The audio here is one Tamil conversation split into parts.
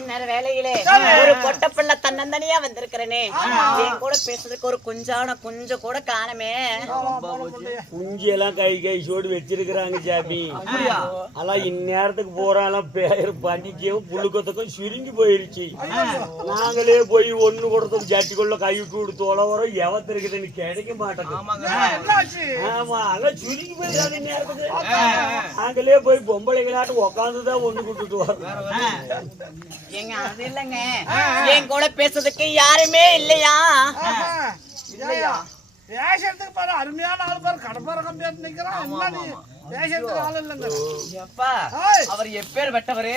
இந்நேர வேலையிலே ஒரு பொட்ட பிள்ளை தன்னந்தனியா வந்திருக்கிறேனே, என் கூட பேசுறதுக்கு ஒரு கொஞ்சம் கூட காணமே. குஞ்சு எல்லாம் கை சோடு வச்சிருக்கிறாங்க சாமி. அதெல்லாம் இந்நேரத்துக்கு போறாலும் பேர் பண்ணிக்கும் புழுக்கத்துக்கும் சுருங்கி போயிருச்சு. நாங்களே போய் ஒண்ணு கொடுத்தது ஜட்டிக்குள்ள கை விட்டு தொலைவரம் எவத்து இருக்குதுன்னு கிடைக்க மாட்டேங்குது. ஆமா, அதெல்லாம் சுருங்கி போயிருக்காது இந்நேரத்துக்கு. நாங்களே போய் பொம்பளைகளாட்டும் உக்காந்துதான் ஒண்ணு கூட்டுட்டு வரோம். ஏங்க அது இல்லைங்க, என் கூட பேசுறதுக்கு யாருமே இல்லையா? பேசுறதுக்கு பாரு, அருமையான ஆள் பாரு, கடப்பார கம்பியாட்டு நிக்கிறான். என்ன நீ பேசுறதுக்கு ஆள் இல்லைங்க. அவர் எப்பேர் வெட்டவரு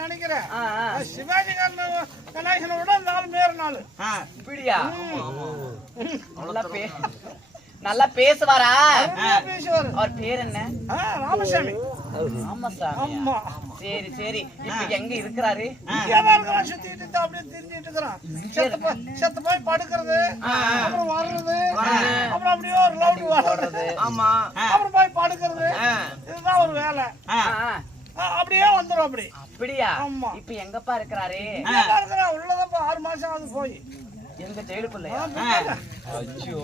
நினைக்கிறேன். சிவாஜி கணேசனை விட அந்த ஆள் மேற நாள். இப்படியா? நல்லா பேசுவாரா? பேசுவாரு. அவர் பேர் என்ன? ராமசாமி. ஆமா. சரி சரி. இப்ப எங்க இருக்கிறாரு? சுத்திட்டு அப்படியே திரிஞ்சிட்டு இருக்கிறான். செத்து போய் படுக்கிறது, அப்புறம் வர்றது, அப்புறம் அப்படியே ஒரு லவுடி வர்றது, அப்புறம் போய் படுக்கிறது. இதுதான் ஒரு வேலை. அப்படியே வந்துடும். அப்படியா? இப்ப எங்கப்பா இருக்கிறாரு? உள்ளதான் 6 மாசம் ஆகுது போய். எங்க ஜெயிலுக்குள்ளயா? ஐயோ,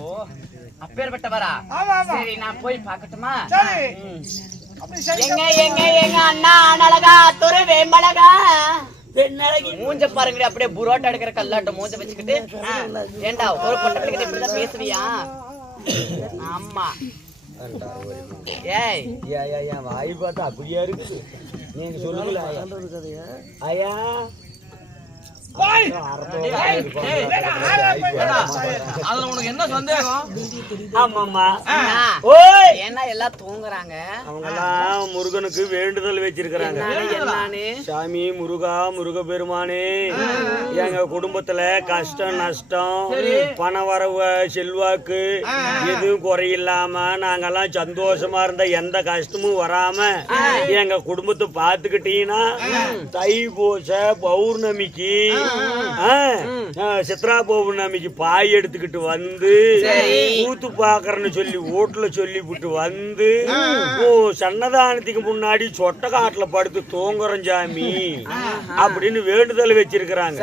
அப்பேற்பட்டவரா? சரி, நான் போய் பாக்கட்டுமா? எங்க எங்க எங்க அண்ணா அனழகா துரு வேம்பழகா மூஞ்ச பாருங்க, அப்படியே புரோட்டா எடுக்கிற கல்லாட்ட மூஞ்ச வச்சுக்கிட்டு. ஏண்டா ஒரு பொண்ணு இப்படிதான் பேசுவியா? ஆமா. ஏய் வாய் பார்த்தா அப்படியா இருக்குது. நீங்க சொல்லுங்களா ஐயா? என்ன சந்தேகம்? ஏன்னா எல்லாம் தூங்குறாங்க. அவங்க எல்லாம் முருகனுக்கு வேண்டுதல் வச்சிருக்கிறாங்க. சாமி முருகா, முருக பெருமானே, எங்க குடும்பத்துல கஷ்டம் நஷ்டம் பண வரவு செல்வாக்கு எதுவும் குறையில்லாம நாங்கெல்லாம் சந்தோஷமா இருந்த எந்த கஷ்டமும் வராம எங்க குடும்பத்தை பாத்துக்கிட்டீங்கன்னா தைப்பூச பௌர்ணமிக்கு சித்ரா பௌர்ணமிக்கு பாய் எடுத்துக்கிட்டு வந்து கூத்து பாக்குறன்னு சொல்லி வீட்டுல சொல்லி விட்டு வந்து சன்னதானத்துக்கு முன்னாடி சொட்ட காட்டுல படுத்து தூங்குறோம் சாமி அப்படின்னு வேண்டுதல் வச்சிருக்கிறாங்க.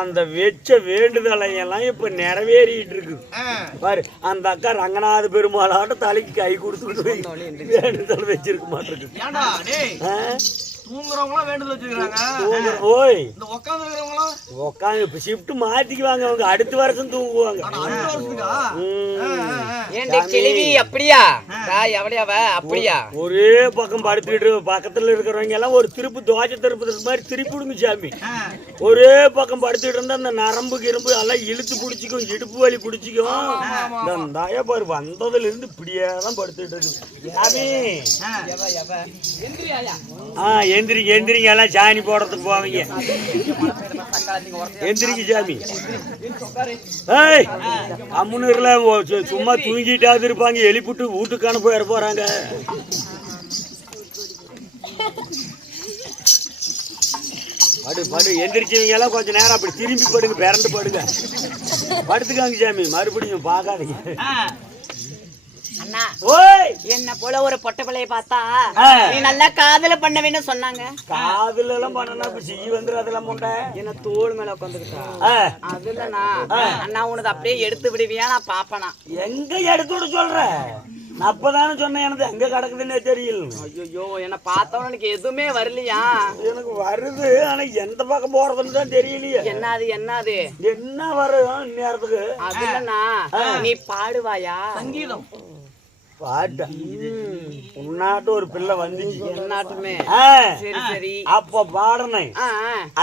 அந்த வச்ச வேண்டுதலை எல்லாம் இப்ப நிறைவேறிட்டு இருக்கு பாரு. அந்த அக்கா ரங்கநாத பெருமாளாட்ட தலைக்கு கை கொடுத்துக்கிட்டு வேண்டுதல் வச்சிருக்க மாட்டிருக்கு. தூங்குறவங்களாம் வேண்டுதல் வச்சிருக்காங்க. ஓய், இந்த உட்கார்ந்து இருக்கிறவங்களாம் உட்காந்து இப்ப ஷிஃப்ட் மாத்திக்குவாங்க. அவங்க அடுத்த வருஷம் தூங்குவாங்க. அப்படியா? அப்படியா? ஒரே பக்கம் படுத்துக்கிட்டு பக்கத்துல இருக்கிறவங்க எல்லாம் ஒரு திருப்பு தோசை திருப்பது மாதிரி திருப்பிடுங்க சாமி. ஒரே பக்கம் படுத்துக்கிட்டு இருந்தா அந்த நரம்பு கிரும்பு எல்லாம் இழுத்து பிடிச்சிக்கும், இடுப்பு வலி பிடிச்சிக்கும். இந்த பாரு வந்ததுல இருந்து இப்படியேதான் படுத்துட்டு இருக்கு சாமி. எந்திரிங்க எந்திரிங்க, எல்லாம் சாணி போடுறதுக்கு போவீங்க. எந்திரிங்க சாமி. அம்முனூர்ல சும்மா தூங்கிட்டாவது இருப்பாங்க, எழுப்பிட்டு வீட்டுக்கான போயிட போறாங்க. படு எந்திரிச்சவங்க எல்லாம் கொஞ்ச நேரம் அப்படி திரும்பி படுங்க, பிறந்து படுங்க, படுத்துக்காங்க சாமி. மறுபடியும் பாக்காதீங்க. அண்ணா, என்ன போல ஒரு பொட்ட பிள்ளைய பார்த்தா நீ நல்லா காதல பண்ணவேன்னு சொன்னாங்க. காதல எல்லாம் பண்ணனா செய்ய வந்து அதெல்லாம் முண்டை என்ன தோல் மேல உட்காந்துக்கிட்டா? அதுலண்ணா அண்ணா உனது அப்படியே எடுத்து விடுவியா? நான் பாப்பனா. எங்க எடுத்து விட சொல்ற? அப்பதானே சொன்னேன், எனக்கு எங்க கிடக்குதுன்னே தெரியல. ஐயோ, என்ன பார்த்தவன எனக்கு எதுவுமே வரலையா? எனக்கு வருது, ஆனா எந்த பக்கம் போறதுன்னு தான் தெரியலையே. என்னது என்ன வரும் நேரத்துக்கு? அதுலண்ணா நீ பாடுவாயா? சங்கீதம் பாட்டா? உன்னாட்டு ஒரு பிள்ளை வந்துச்சு என்னாட்டுமே. சரி சரி, அப்ப பாடுனேன்.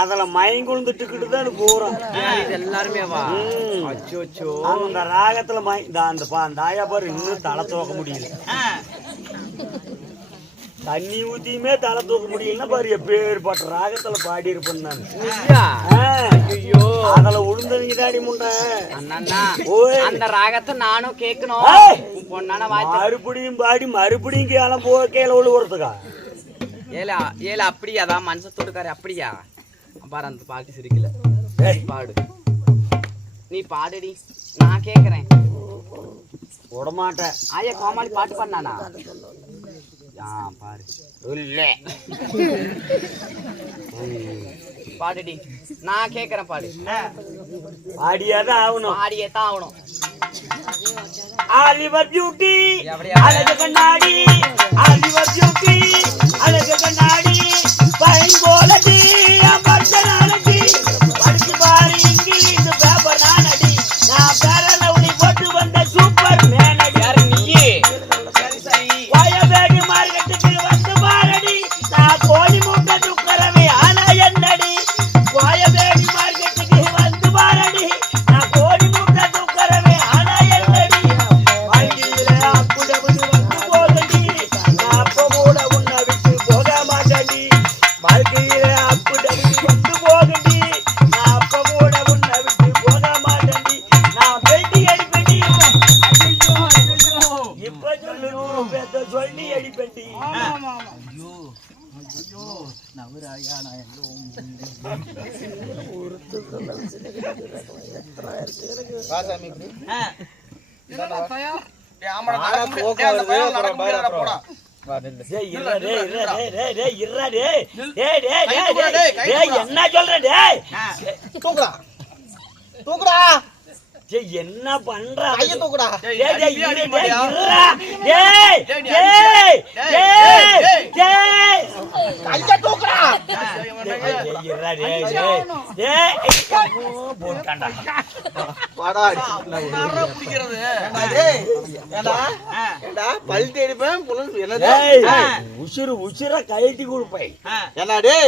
அதுல மயங்குழுந்துட்டுக்கிட்டு தான் போறோம் எல்லாருமே. வா அச்சோ, அந்த ராகத்துல அந்த ஆயா பாரு இன்னும் தலை தூக்க முடியல. தண்ணி ஊத்தியுமே தலை தூக்க முடியலன்னா பாரு எப்பேற்பட்ட ராகத்துல பாடி இருப்பேன் நான். ஐயோ, அதுல உளுந்தவங்க தாடி முண்டை. அந்த ராகத்தை நானும் கேட்கணும். மறுபடியும் பாடி மறுபடியும் கேளம் போ கேள விழுவுறதுக்கா? ஏல அப்படியாதான் மனுஷத்தோடுக்காரு? அப்படியா? பாரு அந்த பாட்டு சிரிக்கல. பாடு, நீ பாடுடி, நான் கேக்குறேன். விடமாட்டேன். ஆயா கோமாளி பாட்டு பண்ணானா? பாரு பாடுடி. நான் கேக்குறேன் பாடு. ஆடியாதான் ஆகணும். ஆடியே தான் ஆகணும். ஆலிவர் பியூட்டி அழகு கண்ணாடி, ஆலிவர் பியூட்டி அழகு கண்ணாடி, பைங்கோலடி அமர்த்தனாலடி, படிச்சு பாரு இங்கிலீஷ் பேப்பர் நானடி, நான் பேரல உனி போட்டு வந்த சூப்பர் மேனடி. யாரு நீயே? வயவேடி மார்க்கெட்டுக்கு வந்து பாரடி, நான் கோழி மூட்டை துக்கரவே ஆனா என்னடி, வயவேடி மார்க்கெட்டுக்கு வந்து பாரடி, நான் கோழி மூட்டை துக்கரவே ஆனா என்னடி, வாழ்க்கையில அப்புட வந்து போகடி, நான் அப்ப கூட உன்னை விட்டு போக மாட்டேடி, வாழ்க்கையில அப்புட வந்து போகடி, நான் அப்ப கூட உன்னை விட்டு போக மாட்டேடி, நான் பெட்டி அடிப்பேடி, இப்ப சொல்லு நூறு பேத்த சொல்லி அடிப்பேடி. என்ன சொல்ற டேய், தூக்குடா தூக்குடா என்ன பண்ற கைய தூக்குடா. கைய தூக்குடா. பல்ட்டி அடிப்பேன் உசுறு உசுர கழட்டி கொடுப்பேன். என்னடே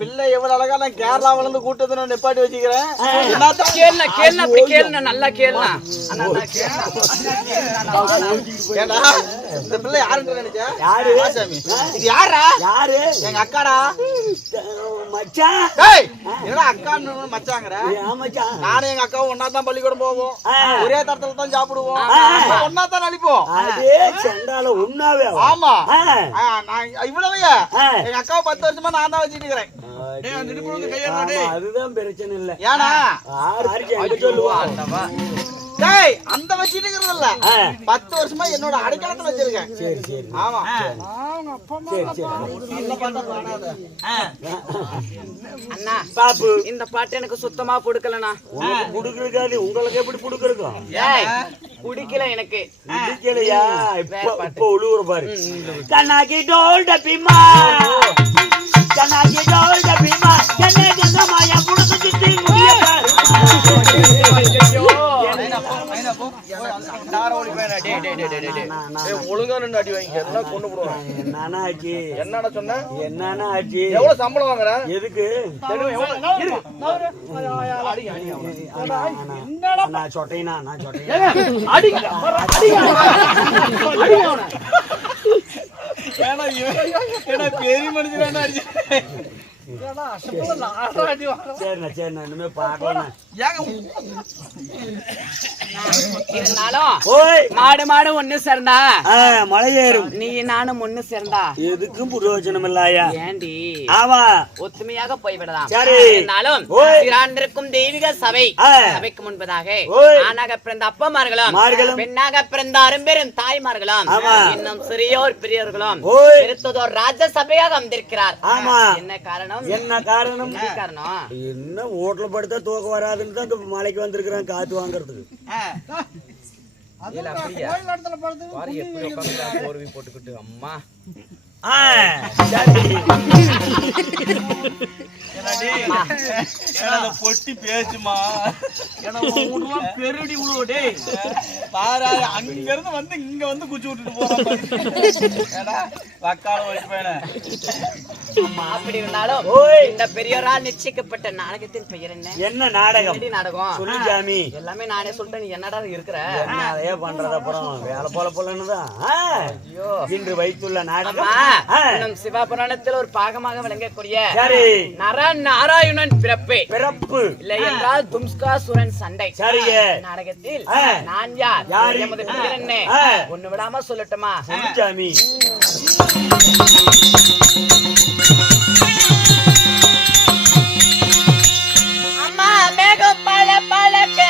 பிள்ளை எவ்வளவு அழகா நான் கேரளாவில இருந்து கூட்டத்தை நான் நிப்பாட்டி வச்சுக்கிறேன். கேளுண்ணா, கேளுண்ணா, அப்படி கேளுண்ணா, நல்லா கேளுண்ணா. ஏண்டா இந்த பிள்ளை யாருன்னு நினைச்சா? யாரு சாமி இது யாரா? யாரு? எங்க அக்காடா. மச்சான். டேய் என்னடா அக்கான்னு மச்சாங்கற? மச்சான் நானும் எங்க அக்காவும் ஒண்ணா தான் பள்ளிக்கூடம் போவோம், ஒரே தரத்துல தான் சாப்பிடுவோம், ஒண்ணா தான் அழிப்போம். அதே செண்டால உண்ணாவே. ஆமா நான் இவ்வளவையா எங்க அக்காவை 10 வருஷமா நான் தான் வச்சுட்டு இருக்கிறேன். அதுதான் பிரச்சனை இல்ல. ஏன்னா சொல்லுவா டேய் அந்த வச்சிட்டு இருக்கிறது இல்ல, 10 வருஷமா என்னோட அடைக்கலத்துல வச்சிருக்கேன். சரி சரி ஆமா சரி சரி. அண்ணா பாப்பு இந்த பாட்டு எனக்கு சுத்தமா பிடிக்கலண்ணா. உனக்கு புடுக்கிறது உங்களுக்கு எப்படி புடுக்கிறதும்? ஏய் பிடிக்கல எனக்கு. பிடிக்கலையா? இப்ப உழுவுற பாரு. கண்ணாக்கி டோல் டப்பிமா, கண்ணாக்கி டோல் டப்பிமா, என்ன கண்ணமாயா புடுக்கு திட்டி முடிய பாரு. ஒழுங்கா நின்று அடி வாங்கி கொண்டு போடுவாங்க. என்னன்னா ஆச்சு? என்னடா சொன்ன? என்னன்னா ஆச்சு? எவ்வளவு சம்பளம் வாங்குற? எதுக்கு? நான் சொட்டைனா நான் சொட்டைனா பெரிய மனுஷன் சரிண்ணா சரிண்ணா இனிமே பாக்கலாம். இருந்தாலும் ஓய் மாடு மாடு ஒண்ணு சேர்ந்தா மலையேறும். நீ நானும் ஒண்ணு சேர்ந்தா எதுக்கும் பிரயோஜனம் இல்லையா? ஏண்டி ஆமா ஒத்துமையாக போய்விடலாம். சரி. இருந்தாலும் ஓய். சிறாண்டிருக்கும் தெய்வீக சபை சபைக்கு முன்பதாக ஓய். ஆணாக பிறந்த அப்பமார்களும் மார்களும் பெண்ணாக பிறந்த அரும்பெரும் தாய்மார்களும் ஆமா. இன்னும் சிறியோர் பெரியவர்களும் ஓய். பெருத்ததோர் ராஜ சபையாக வந்திருக்கிறார். ஆமா. என்ன காரணம்? என்ன காரணம்? காரணம் என்ன ஓட்டல படுத்தா தூக்கம் வராதுன்னு தான் இந்த மலைக்கு வந்திருக்கிறேன் காத்து வாங்குறதுக்கு. போட்டுக்கிட்டு அம்மா பொட்டி பேசுமா பெருடி விடுவோடே பாரு. அங்க இருந்து வந்து இங்க வந்து குச்சி விட்டுட்டு போறான். அப்படி இருந்தாலும் இந்த பெரியோரால் நிச்சயிக்கப்பட்ட நாடகத்தின் பெயர் என்ன? என்ன நாடகம்? நாடகம் சொல்லு சாமி. எல்லாமே நானே சொல்லிட்டேன். நீ என்னடா இருக்கிற? அதே பண்றது அப்புறம் வேலை போல போலன்னுதான். இன்று வைத்துள்ள நாடகம் நம் சிவபுராணத்தில் ஒரு பாகமாக விளங்கக்கூடிய சரி நாராயணன் பிறப்பு பிறப்பு இல்லை என்றால் தும்ஸ்காசுரன் சண்டை சரிங்க நாடகத்தில் நான் யார் எமது பெயர் என்ன ஒண்ணு விடாம சொல்லட்டுமா? சொல்லு சாமி. அம்மா மேகம் பல பழக்க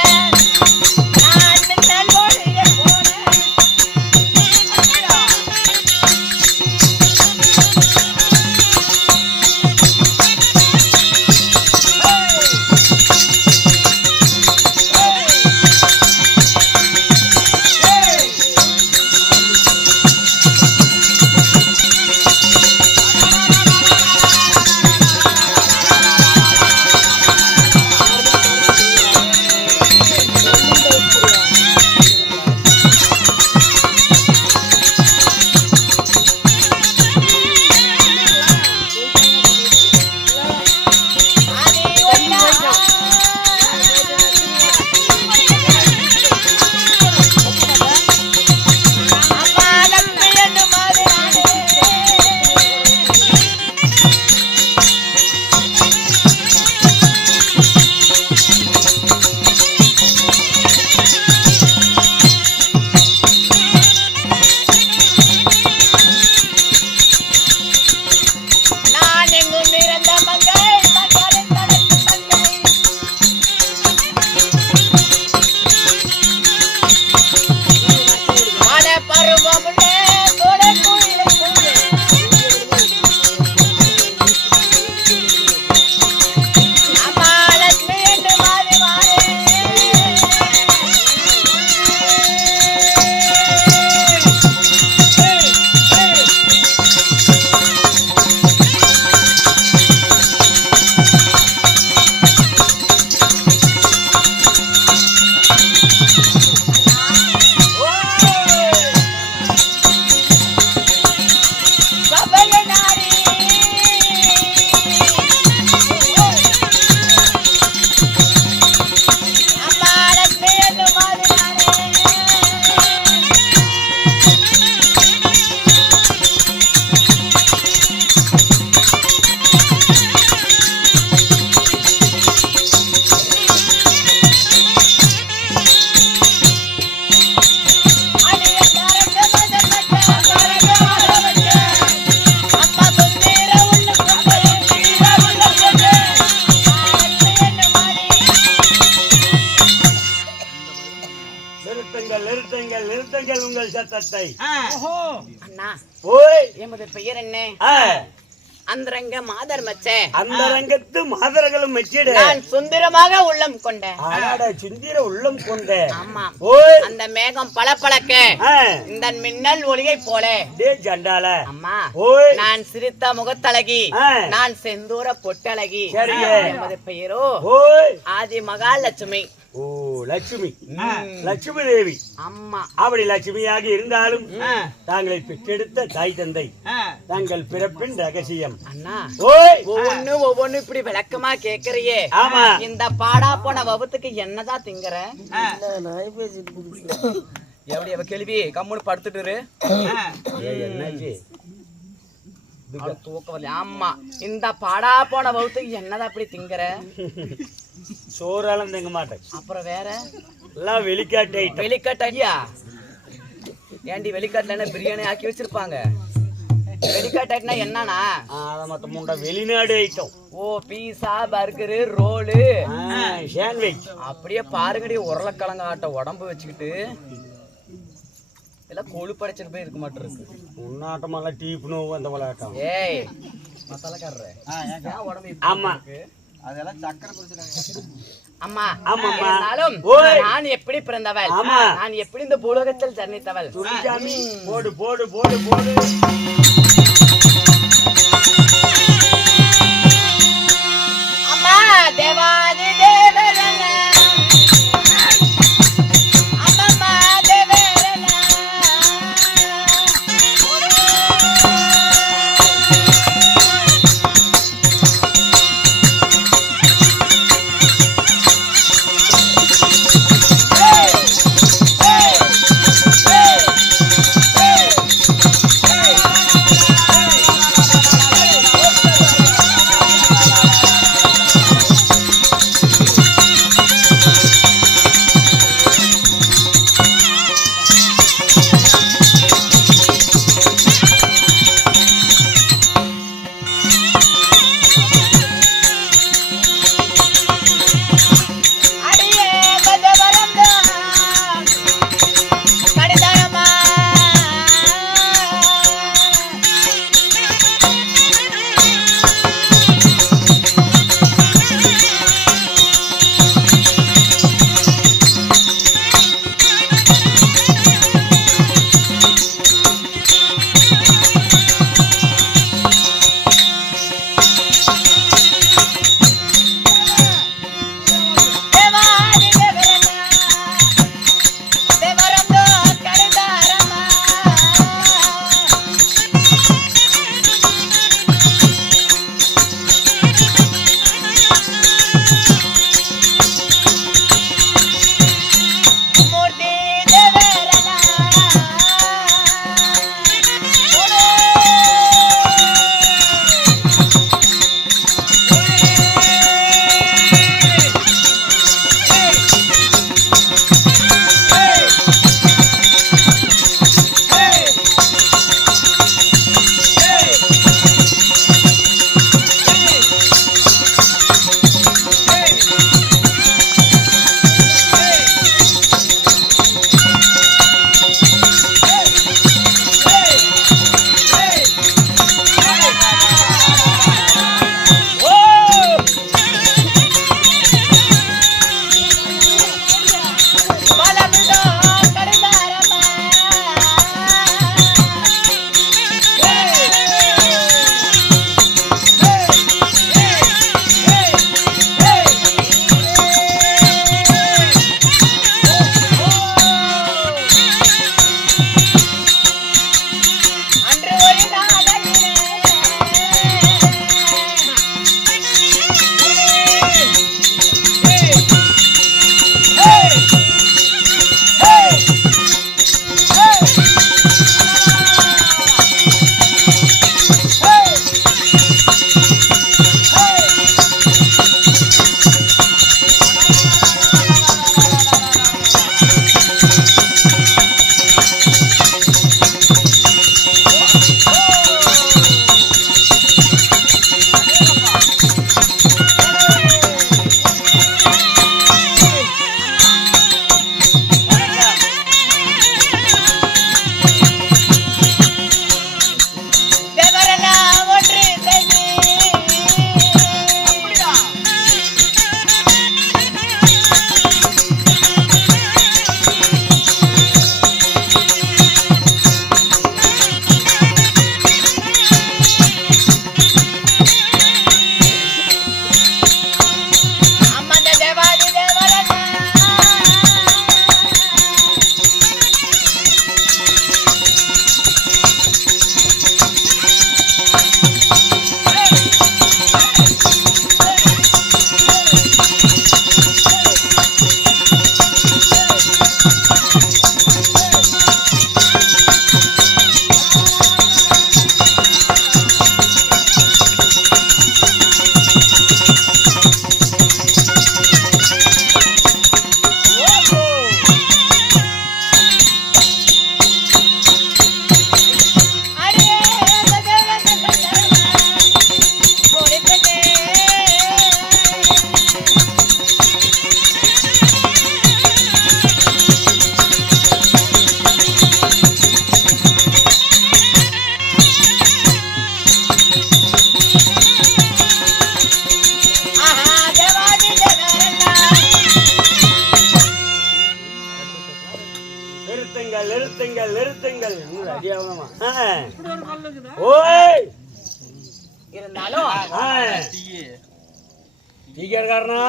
சத்தத்தை ஓஹோ அண்ணா ஓய் எமது பெயர் என்ன? ஆ, அந்தரங்க மாதர் மச்சே. அந்த ரங்கத்து மாதர்களும் மெச்சிடு நான் சுந்தரமாக உள்ளம் கொண்ட. ஆடாட சுந்தர உள்ளம் கொண்ட ஆமா. ஓய் அந்த மேகம் பளபளக்க ஆ, இந்த மின்னல் ஒளியை போல. டே ஜண்டால அம்மா ஓய் நான் சிரித்த முகத்தழகி, ஆ. நான் செந்தூர பொட்டழகி. சரிங்க. எமது பெயரோ ஓய் ஆதி மகாலட்சுமி. ஓ லட்சுமி லட்சுமி தேவி. அம்மா அப்படி லட்சுமியாக இருந்தாலும் தாங்களை பெற்றெடுத்த தாய் தந்தை தங்கள் பிறப்பின் ரகசியம். அண்ணா ஓய் ஒவ்வொன்னு இப்படி விளக்கமா கேக்குறியே. ஆமா. இந்த பாடா போன வகுத்துக்கு என்னதான் திங்கற? எப்படி அவ கேள்வி கம்முன்னு படுத்துட்டு என்னாச்சு தூக்கம் வரல. ஆமா இந்த பாடா போன வகுத்துக்கு என்னதான் அப்படி திங்கற? சோறாலும் திங்க மாட்டேன். அப்புறம் வேற எல்லாம் வெளிக்காட்டு ஐட்டம். வெளிக்காட்டு ஐயா ஏண்டி வெளிக்காட்டுல என்ன பிரியாணி ஆக்கி வச்சிருப்பாங்க? வெளிக்காட்டு ஐட்டம்னா என்னன்னா அதை மொத்தம் முண்டா வெளிநாடு ஐட்டம். ஓ பீஸா பர்கரு ரோலு சாண்ட்விச். அப்படியே பாருங்கடி உருளைக்கிழங்கு ஆட்ட உடம்பு வச்சுக்கிட்டு எல்லாம் கொழுப்படைச்சிட்டு போய் இருக்க மாட்டிருக்கு. உன்னாட்டமெல்லாம் டீப் நோவு அந்த விளையாட்டம். ஏய் மசாலாக்காரரே ஏன் உடம்பு இப்படி ஆமா. இருக்கு? அதெல்லாம் சக்கரை குடிச்சிட்டாங்க. அம்மா ஆமாம்மா. இருந்தாலும் ஓய். நான் எப்படி பிறந்தவள், ஆமா. நான் எப்படி இந்த பூலோகத்தில் ஜன்னித்தவள். துரிசாமி போடு போடு போடு போடு. அம்மா தேவாதி தேவரன அம்மம்மா தேவரன நிறுத்துங்கள் அடியாவனமா இப்படி ஒரு கல் இருக்குதா? ஓய் இருந்தாலும் டீ காரனா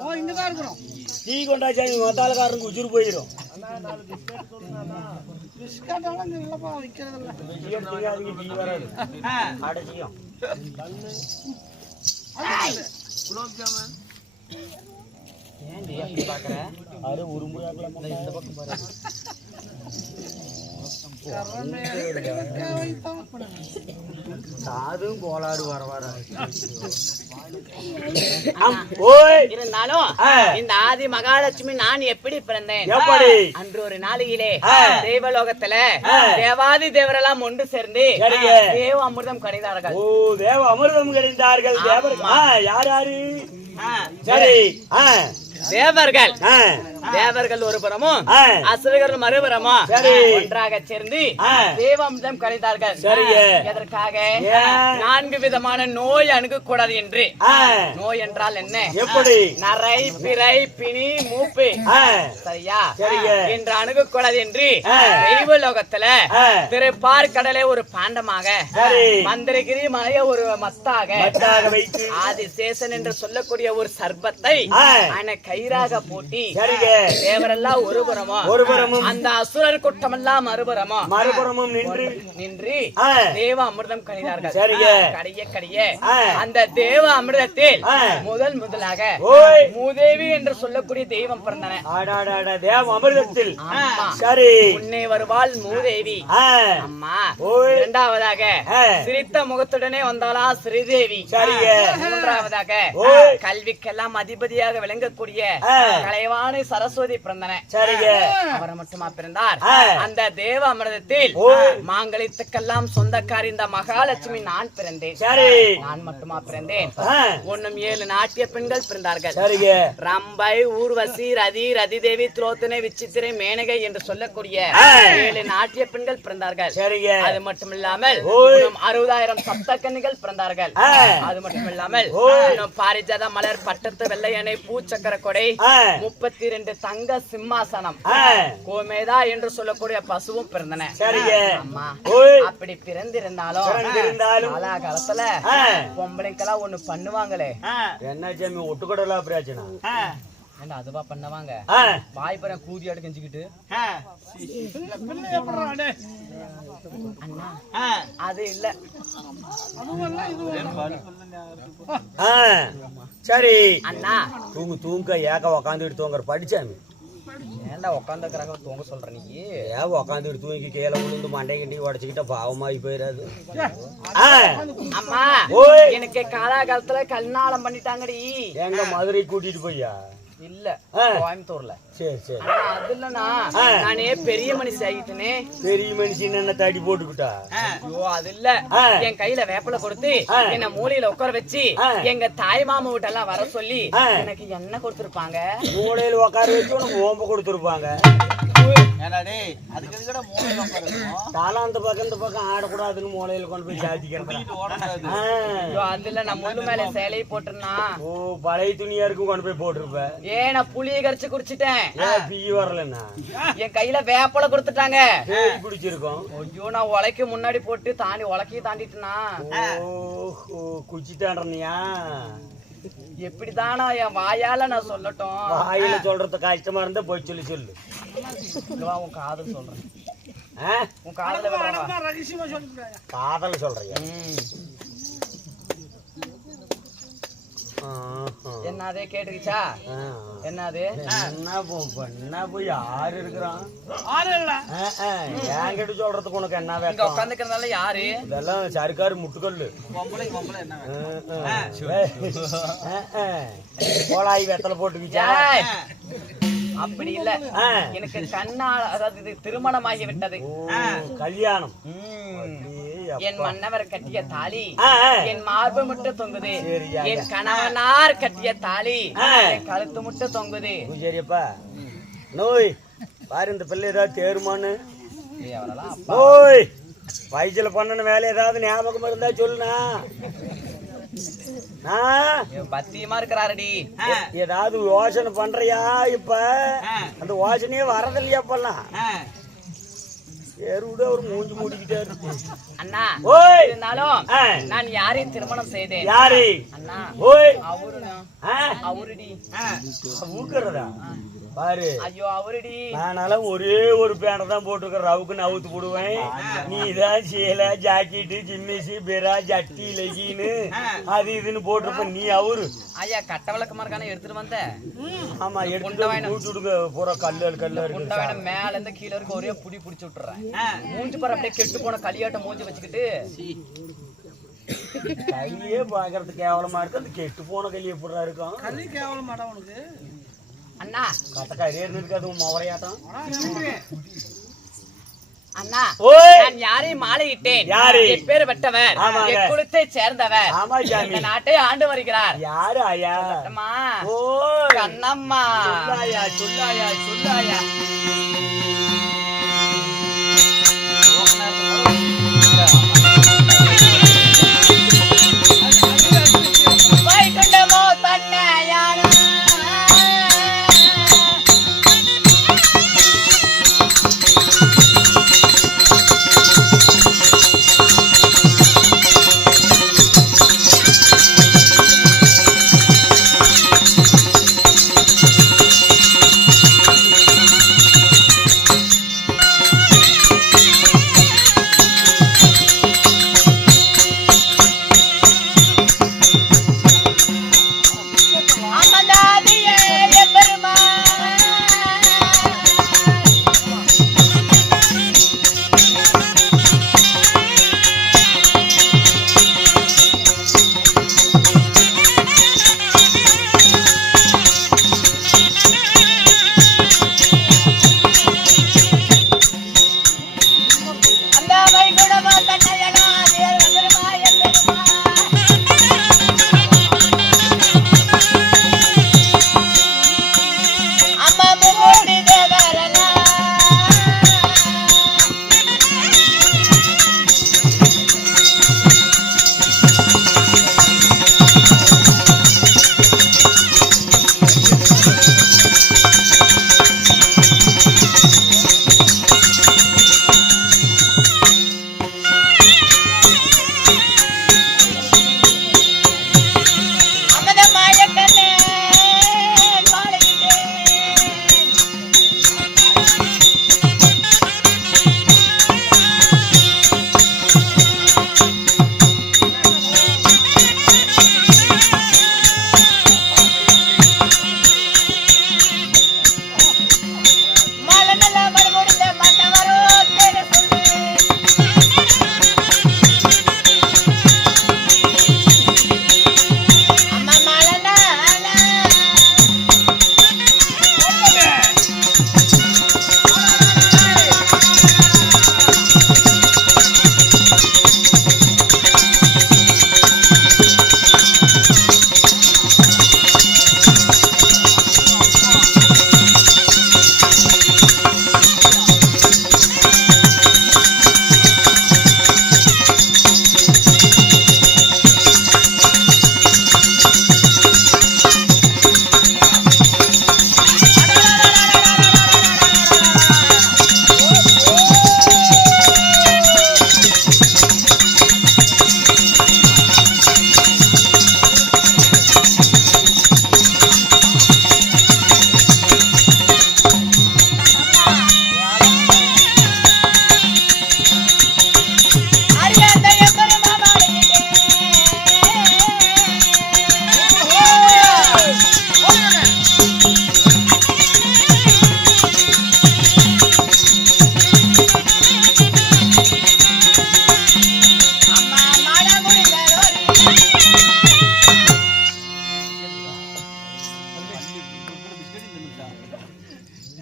ஓ இங்கதான் இருக்கிறோம். டீ கொண்டாச்சா மத்தாலக்காரனுக்கு உச்சிரு போயிடும். பிஸ்கட்டெல்லாம் இங்க இல்லப்பா, விக்கிறது இல்ல. டீ வராது அடைச்சிக்கும். ஏன்டி அப்படி பாக்குற? அது உருமுறையாக்கலாம் இந்த பக்கம் பாரு. சாதும் கோளாறு வர ஓய் இருந்தாலும் இந்த ஆதி மகாலட்சுமி நான் எப்படி பிறந்தேன்? எப்படி? அன்று ஒரு நாளிலே தேவலோகத்துல தேவாதி தேவரெல்லாம் ஒன்று சேர்ந்து தேவ அமிர்தம் கடைந்தார்கள். ஓ தேவ அமிர்தம் கிடைந்தார்கள். யாரு? சரி தேவர்கள் தேவர்கள் ஒரு புறமும் அசுரர்கள் மறுபுறமும் ஒன்றாக சேர்ந்து தேவாமிர்தம் கலைத்தார்கள். எதற்காக? 4 விதமான நோய் அணுகக்கூடாது என்று. நோய் என்றால் என்ன? எப்படி? நரை, பிறை, பிணி, மூப்பு. சரியா? என்று அணுகக்கூடாது என்று தெய்வலோகத்துல திருப்பார் கடலை ஒரு பாண்டமாக, மந்திரகிரி மலைய ஒரு மத்தாக வைத்து ஆதிசேஷன் என்று சொல்லக்கூடிய ஒரு சர்பத்தை கயிறாக போட்டி தேவரெல்லாம் ஒரு புறமும் அந்த அசுரர் கூட்டமெல்லாம் மறுபுறமும் நின்று தேவ அமிர்தம் கணிதார்கள். கடைய அந்த தேவ அமிர்தத்தில் முதலாக மூதேவி என்று சொல்லக்கூடிய தெய்வம் பிறந்தன. தேவ அமிர்தத்தில் முன்னே வருவாள் மூதேவி அம்மா. இரண்டாவதாக சிரித்த முகத்துடனே வந்தாளா ஸ்ரீதேவி. மூன்றாவதாக கல்விக்கெல்லாம் அதிபதியாக விளங்கக்கூடிய கலைவாணி சரஸ்வதி பிறந்தன. அவர் மட்டுமா பிறந்தார்? அந்த தேவ அமிர்தத்தில் மாங்கலியத்துக்கெல்லாம் சொந்தக்காரி இந்த மகாலட்சுமி நான் பிறந்தேன். நான் மட்டுமா பிறந்தேன்? ஒன்னும் 7 நாட்டிய பெண்கள் பிறந்தார்கள். ரம்பை, ஊர்வசி, ரதி தேவி, திலோத்தனை, விசித்திரை, மேனகை என்று சொல்லக்கூடிய 7 நாட்டிய பெண்கள் பிறந்தார்கள். அது மட்டும் இல்லாமல் 60,000 சப்தக்கன்னிகள் பிறந்தார்கள். அது மட்டும் இல்லாமல் பாரிஜாத மலர், பட்டத்து வெள்ளையணை, பூச்சக்கர கொடை, 32 தங்க சிம்மாசனம், கோமேதா என்று சொல்லக்கூடிய பசுவும் பிறந்தன. அம்மா அப்படி பிறந்திருந்தாலும் காலகாலத்துல பொம்பளைக்கெல்லாம் ஒண்ணு பண்ணுவாங்களே. என்ன ஜாமி ஒட்டுக்கடலா பிரச்சனை? அதுவா பண்ணுவாங்க. வாய்ப்பறம் கூதியாடு கெஞ்சிக்கிட்டு அது இல்ல. சரி அண்ணா தூங்க ஏக்க உக்காந்துட்டு தூங்குற படிச்சாமி. ஏன்டா உக்காந்துக்கிறாங்க தூங்க சொல்ற? நீ ஏன் உக்காந்துட்டு தூங்கி கீழே விழுந்து மண்டை கிண்டி உடச்சுக்கிட்ட பாவமாயி போயிடாது. அம்மா எனக்கு காலாகாலத்துல கல்யாணம் பண்ணிட்டாங்கடி. எங்க மதுரை கூட்டிட்டு போய்யா? இல்ல கோயம்புத்தூர்ல. சரி அது இல்லனா நானே பெரிய மனுஷி ஆகிட்டனே. பெரிய மனுஷி என்ன தடி போட்டுக்கிட்டா? ஐயோ அது இல்ல, என் கையில வேப்பல கொடுத்து என்ன மூலையில உட்கார வச்சு எங்க தாய் மாமா வீட்டெல்லாம் வர சொல்லி எனக்கு என்ன கொடுத்திருப்பாங்க? மூலையில உட்கார வச்சு உனக்கு ஓம்ப கொடுத்திருப்பாங்க. அந்த பக்கம் இந்த பக்கம் ஆடக்கூடாதுன்னு மூலையில கொண்டு போய் சாதிக்கிறேன். அதுல நான் முள்ளு மேல சேலையை போட்டுருனா பழைய துணியா இருக்கும் கொண்டு போய் போட்டிருப்பேன். ஏன் நான் புளியை கரைச்சு குடிச்சிட்டேன். பிய வரலன்னா என் கையில வேப்பல கொடுத்துட்டாங்க. குடிச்சிருக்கோம். ஐயோ நான் உலைக்கு முன்னாடி போட்டு தாண்டி உலக்கையும் தாண்டிட்டுனா குச்சிட்டான்றியா? எப்படிதானா என் வாயால நான் சொல்லட்டும்? வாயில சொல்றது கஷ்டமா இருந்தா போய் சொல்லு. உன் காதல் சொல்றேன். உன் காதல காதல் சொல்றியா? என்னதே கேட்டுக்கிச்சா? என்னது என்ன போய் யாரு இருக்கிறான்? ஏன் கேட்டு சொல்றதுக்கு உனக்கு என்ன வேணும்? உட்காந்துக்கிறதுனால யாரு? இதெல்லாம் சருக்காரு முட்டுக்கல்லு கோலாயி வெத்தலை போட்டுக்கிச்சா? அப்படி இல்ல, எனக்கு கண்ணால் அதாவது திருமணமாகி விட்டது. கல்யாணம். என் மன்னவர் கட்டிய தாலி என் மார்பு முட்டை தொங்குது. என் கணவனார் கட்டிய தாலி என் கழுத்து முட்டை தொங்குது. சரிப்பா நோய் பாரு, இந்த பிள்ளை ஏதாவது தேருமான்னு. ஓய் வயசுல பண்ணன வேலை ஏதாவது ஞாபகம் இருந்தா சொல்லுனா. பத்தியமா இருக்கிறாரடி. ஏதாவது யோசனை பண்றியா? இப்ப அந்த யோசனையே வரதில்லையா? இப்பெல்லாம் ஏறுட ஒரு மூஞ்சி மூடிக்கிட்டாரு. அண்ணா ஓய் இருந்தாலும் நான் யாரையும் திருமணம் செய்தேன். யாரு அண்ணா ஓய் அவருடா அவருடி ஊக்குறதா பாரு. ஐயோ அவருடி நானாலும் ஒரே ஒரு பேனை தான் போட்டுருக்க ரவுக்குன்னு அவுத்து போடுவேன். நீதான் சேலை ஜாக்கெட்டு ஜிம்மிசி பெரா ஜட்டி லெகின்னு அது இதுன்னு போட்டிருப்ப. நீ அவரு ஐயா கட்ட விளக்கமா இருக்கானே எடுத்துட்டு வந்த. ஆமா எடுத்துட்டு ஊட்டி விடுங்க பூரா கல்லு மேல இருந்து கீழே இருக்க ஒரே புடி புடிச்சு விட்டுறேன். மூஞ்சி பாரு அப்படியே கெட்டு போன களியாட்ட மூஞ்சி வச்சுக்கிட்டு கையே பாக்குறதுக்கு கேவலமா இருக்கு. அந்த கெட்டு போன கையை எப்படா இருக்கும்? களி கேவலமாடா உனக்கு அண்ணா. கட்ட கையே இருக்காது மவரையாட்டம். அண்ணா ஓய் நான் யாரையும் மாலையிட்டேன். யாரு? என் பேரு வெட்டவர், என் குலத்தை சேர்ந்தவர். ஆமா சாமி. இந்த நாட்டை ஆண்டு வருகிறார். யாரு ஐயா? அம்மா ஓய் கண்ணம்மா. சொல்லாயா சொல்லாயா சொல்லாயா. வைகுண்டமோ தன்னையான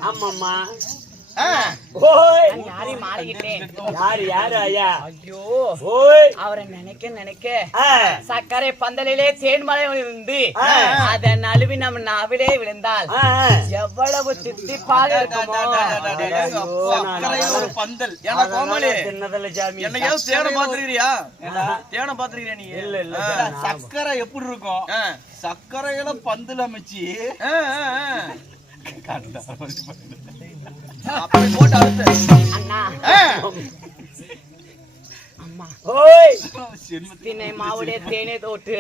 ஆமாம்மா. ஓய் யாரையும் மாறிக்கிட்டேன். யாரு யாரு ஐயா? ஐயோ ஓய் அவரை நினைக்க சர்க்கரை பந்தலிலே தேன்மலை இருந்து அத நழுவி நம்ம நாவிலே விழுந்தால் எவ்வளவு தித்திப்பாக இருக்குமோ. ஒரு பந்தல் ஏன்னா கோமாளி சின்னதல்ல சாமி. என்னையாவது தேனம் பாத்துருக்கிறியா? தேனம் பாத்துருக்கிறியா நீ? இல்ல இல்ல. சக்கரை எப்படி இருக்கும்? சக்கரையில பந்தல் அமைச்சு அப்படி போட்டு அழுத்து. அண்ணா ஆ. அம்மா ஓய் தினை மாவுடைய தேனே தோட்டு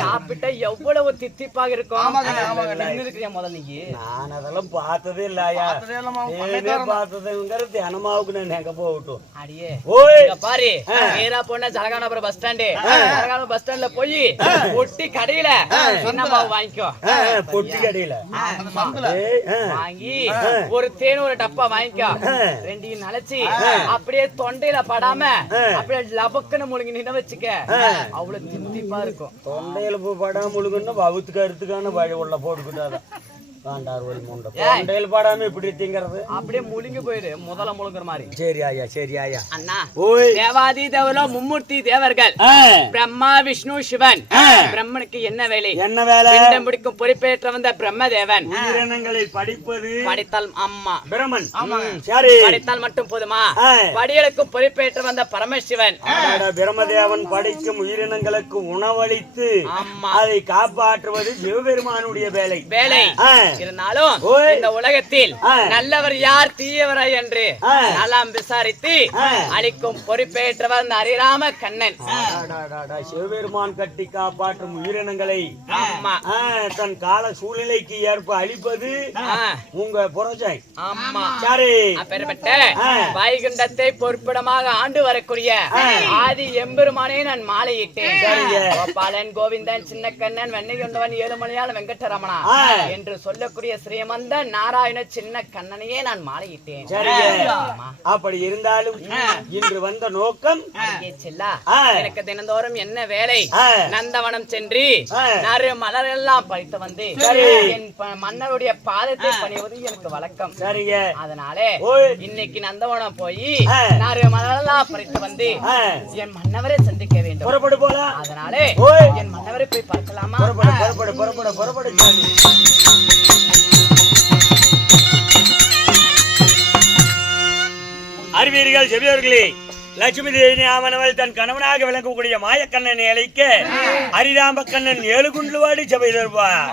சாப்பிட்டா எவ்வளவு தித்திப்பாக இருக்கும். ஆமாங்க, ஆமாங்க. நின்னு இருக்கிறியா முதல்ல நீ? நான் அதெல்லாம் பார்த்ததே இல்லையா. பார்த்ததே இல்லம்மா, தேனே பண்ணைக்காரன். பார்த்ததுங்கிறது தினமாவுக்கு நான் எங்க போகட்டும். அடியே ஓய் இங்க பாரு, நேரா போனா ஜலகானபுரம் பஸ் ஸ்டாண்டு, ஜலகானபுரம் பஸ் ஸ்டாண்ட்ல போய் ஒட்டி கடையில சின்ன மாவு வாங்கிக்கோ. பொட்டி கடையில மந்துல. ஏய், வாங்கி ஒரு தேன் ஒரு டப்பா வாங்கிக்கோ. ரெண்டையும் நனைச்சி அப்படியே தொண்டையில படாம அப்படியே லபக்குன்னு முழுங்கி நின்று வச்சுக்க. அவ்வளவு தித்திப்பா இருக்கும். தொண்டையில படாம முழுகுன்னா வவுத்துக்கு அறுத்துக்கான வழி உள்ள போட்டுக்கிட்டாதான் காண்டார் ஒரு முண்டை தொண்டையில படாம இப்படி திங்கிறது அப்படியே முழுங்கி போயிரு முதல்ல முழுங்குற மாதிரி. சரி ஆயா சரி ஆயா. அண்ணா ஓய் தேவாதி தேவரோ மும்மூர்த்தி தேவர்கள் பிரம்மா விஷ்ணு சிவன். பிரம்மனுக்கு என்ன வேலை? என்ன வேலை? பிண்டம் பிடிக்கும் பொறுப்பேற்ற வந்த பிரம்மதேவன். உயிரினங்களை படிப்பது படித்தால் அம்மா பிரமன். சரி படித்தால் மட்டும் போதுமா? படியலுக்கும் பொறுப்பேற்ற வந்த பரமசிவன். பிரம்மதேவன் படிக்கும் உயிரினங்களுக்கு உணவளித்து ஆமா அதை காப்பாற்றுவது சிவபெருமானுடைய வேலை. வேலை இருந்தாலும் இந்த உலகத்தில் நல்லவர் யார் தீயவரா என்று நலம் விசாரித்து அளிக்கும் பொறுப்பேற்றவர் அந்த ஹரிராம கண்ணன். சிவபெருமான் கட்டி காப்பாற்றும் உயிரினங்களை ஆமா தன் கால சூழ்நிலைக்கு ஏற்ப அளிப்பது உங்க புரஜை. ஆமா சரி அப்பேற்பட்ட வைகுண்டத்தை பொறுப்பிடமாக ஆண்டு வரக்கூடிய ஆதி எம்பெருமானே நான் மாலையிட்டேன். கோபாலன் கோவிந்தன் சின்ன கண்ணன் வெண்ணையொண்டவன் ஏழுமலையால் வெங்கடரமணா என்று சொல்லக்கூடிய ஸ்ரீமந்த நாராயண சின்ன கண்ணனையே நான் மாலையிட்டேன். அப்படி இருந்தாலும் இன்று வந்த நோக்கம் செல்லா எனக்கு தினந்தோறும் என்ன வேலை? நந்தவனம் சென்று நறு மலர் எல்லாம் பறித்து வந்து என் மன்னருடைய பாதத்தை பணிவது எனக்கு வழக்கம். சரிங்க. அதனாலே இன்னைக்கு நந்தவனம் போய் நறு மலர் எல்லாம் பறித்து வந்து என் மன்னவரை சந்திக்க வேண்டும். புறப்படு போலாம். அதனாலே என் மன்னவரை போய் பார்க்கலாமா? புறப்படு புறப்படு புறப்படு புறப்படு. அறிவீர்கள் செவியர்களே, லட்சுமி தேவி ஆமனவள் தன் கணவனாக விளங்கக்கூடிய மாயக்கண்ணனை அழைக்க ஹரிராம கண்ணன் 7 குண்டுவாடி சபை தருவார்.